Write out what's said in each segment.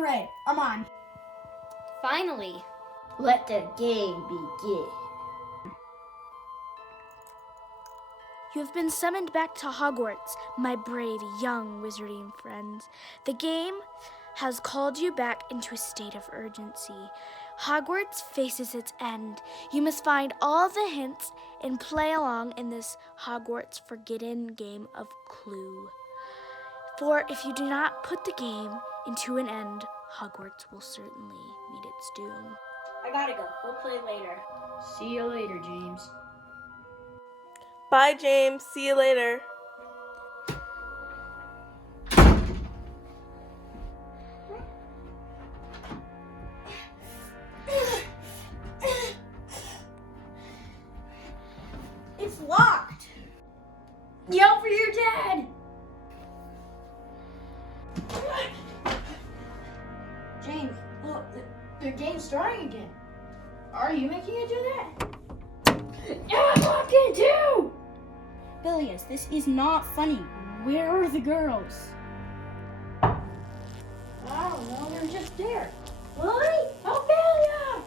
All right, I'm on. Finally. Let the game begin. You have been summoned back to Hogwarts, my brave young wizarding friends. The game has called you back into a state of urgency. Hogwarts faces its end. You must find all the hints and play along in this Hogwarts forgotten game of Clue. For if you do not put the game into an end, Hogwarts will certainly meet its doom. I gotta go. We'll play later. See you later, James. Bye, James. See you later. It's locked. Yell for your dad! James, look, the game's starting again. Are you making it do that? Yeah, I'm locked in too! Bilious, this is not funny. Where are the girls? I don't know, they're just there. Lily? Ophelia!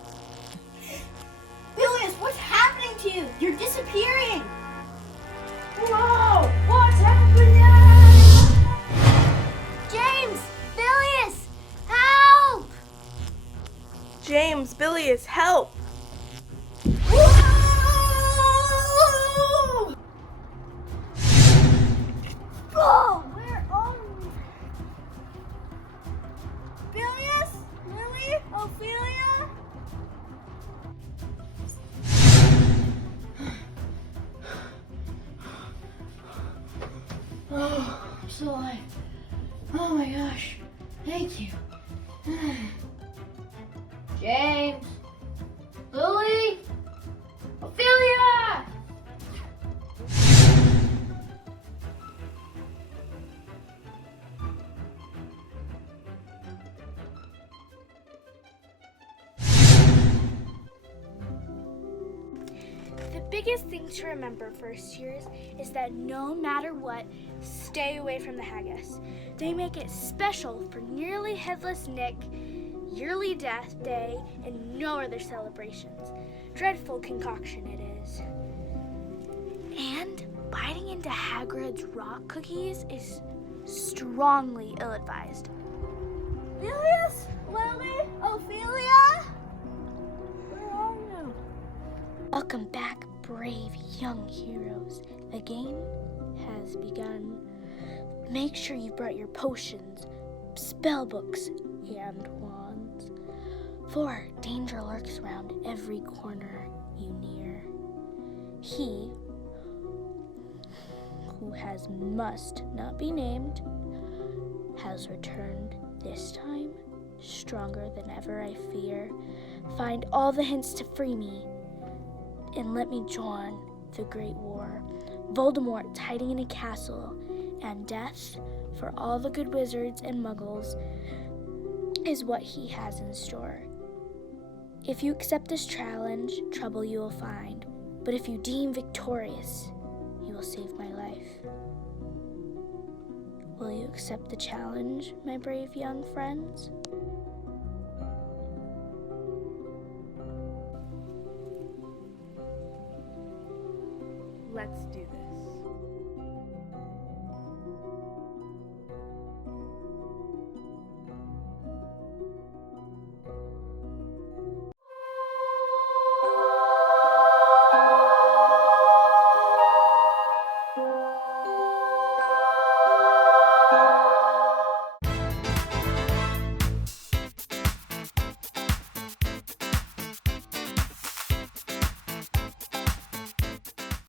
Bilious, what's happening to you? You're disappearing. Whoa! What's happening? James! Bilious! Help! James, Bilious, help! Oh, where are we? Bilious? Lily? Ophelia? Oh, I'm so alive. Oh my gosh. Thank you. James? Lily? Ophelia! The biggest thing to remember first years is that no matter what, stay away from the haggis. They make it special for nearly headless Nick, yearly death day, and no other celebrations. Dreadful concoction it is. And biting into Hagrid's rock cookies is strongly ill-advised. Bilious? Lily? Ophelia? Where are you? Welcome back, brave young heroes. The game has begun. Make sure you brought your potions, spell books, and wands. For danger lurks around every corner you near. He who must not be named has returned, this time stronger than ever, I fear. Find all the hints to free me and let me join the Great War. Voldemort's hiding in a castle, and death for all the good wizards and muggles is what he has in store. If you accept this challenge, trouble you will find. But if you deem victorious, you will save my life. Will you accept the challenge, my brave young friends? Let's do this.